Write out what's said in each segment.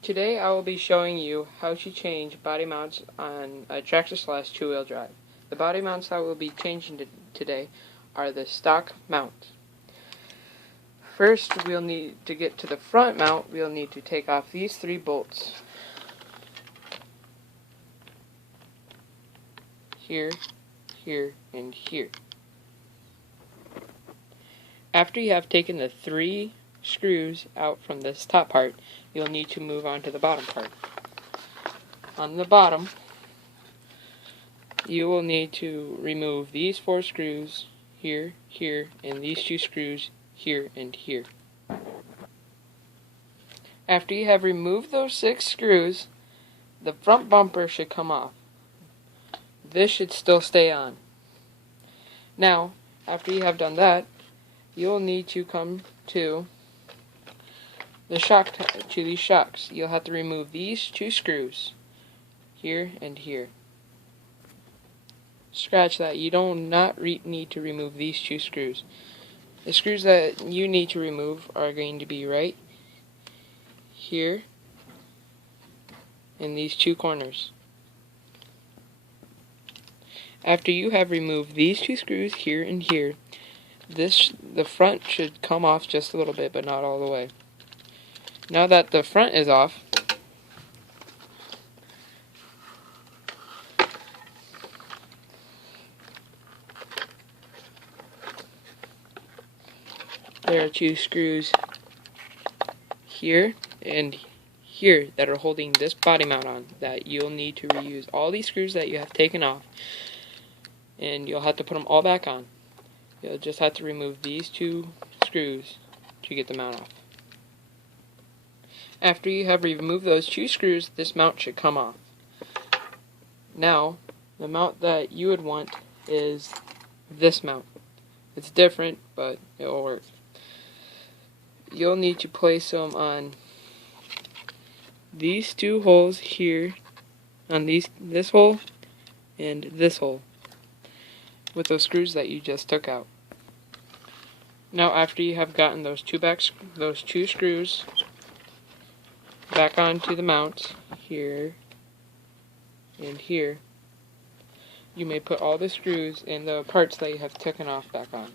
Today I will be showing you how to change body mounts on a traxxas two-wheel drive. The body mounts that we'll be changing today are the stock mounts. First, we'll need to get to the front mount, we'll need to take off these 3 bolts. Here, here, and here. After you have taken the 3 screws out from this top part, you'll need to move on to the bottom part. On the bottom, you will need to remove these 4 screws here, here, and these 2 screws here and here. After you have removed those 6 screws, the front bumper should come off. This should still stay on. Now, after you have done that, you'll need to come to the these shocks. You'll have to remove these 2 screws here and here. Scratch that. You do not need to remove these 2 screws. The screws that you need to remove are going to be right here in these 2 corners. After you have removed these 2 screws here and here, the front should come off just a little bit, but not all the way. Now that the front is off, there are 2 screws here and here that are holding this body mount on that you'll need to reuse. All these screws that you have taken off, and you'll have to put them all back on. You'll just have to remove these 2 screws to get the mount off. After you have removed those 2 screws, this mount should come off. Now, the mount that you would want is this mount. It's different, but it will work. You'll need to place them on these 2 holes here, on this hole and this hole, with those screws that you just took out. Now, after you have gotten those 2 screws back onto the mounts here and here, you may put all the screws and the parts that you have taken off back on.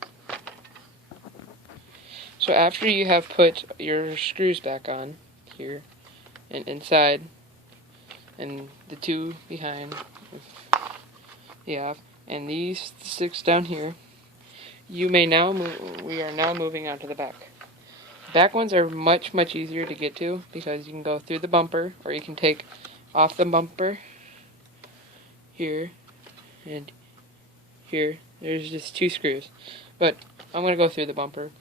So after you have put your screws back on here and inside, and the 2 behind, and these 6 down here, we are now moving on to the back. Back ones are much easier to get to because you can go through the bumper, or you can take off the bumper here and here. There's just 2 screws, but I'm going to go through the bumper.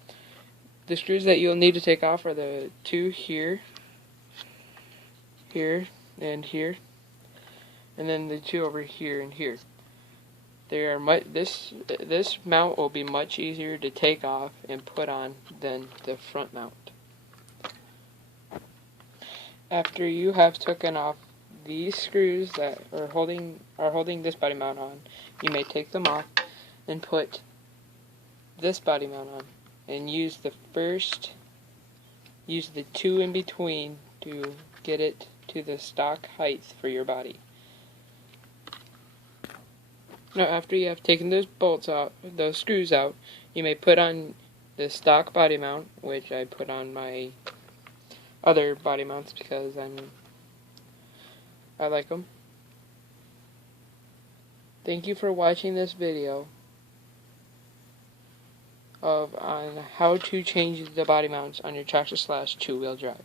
The screws that you'll need to take off are the 2 here, here, and here, and then the 2 over here and here. This mount will be much easier to take off and put on than the front mount. After you have taken off these screws that are holding this body mount on, you may take them off and put this body mount on, and use the 2 in between to get it to the stock height for your body. Now, after you have taken those screws out, you may put on the stock body mount, which I put on my other body mounts because I like them. Thank you for watching this video on how to change the body mounts on your traxxas two-wheel drive.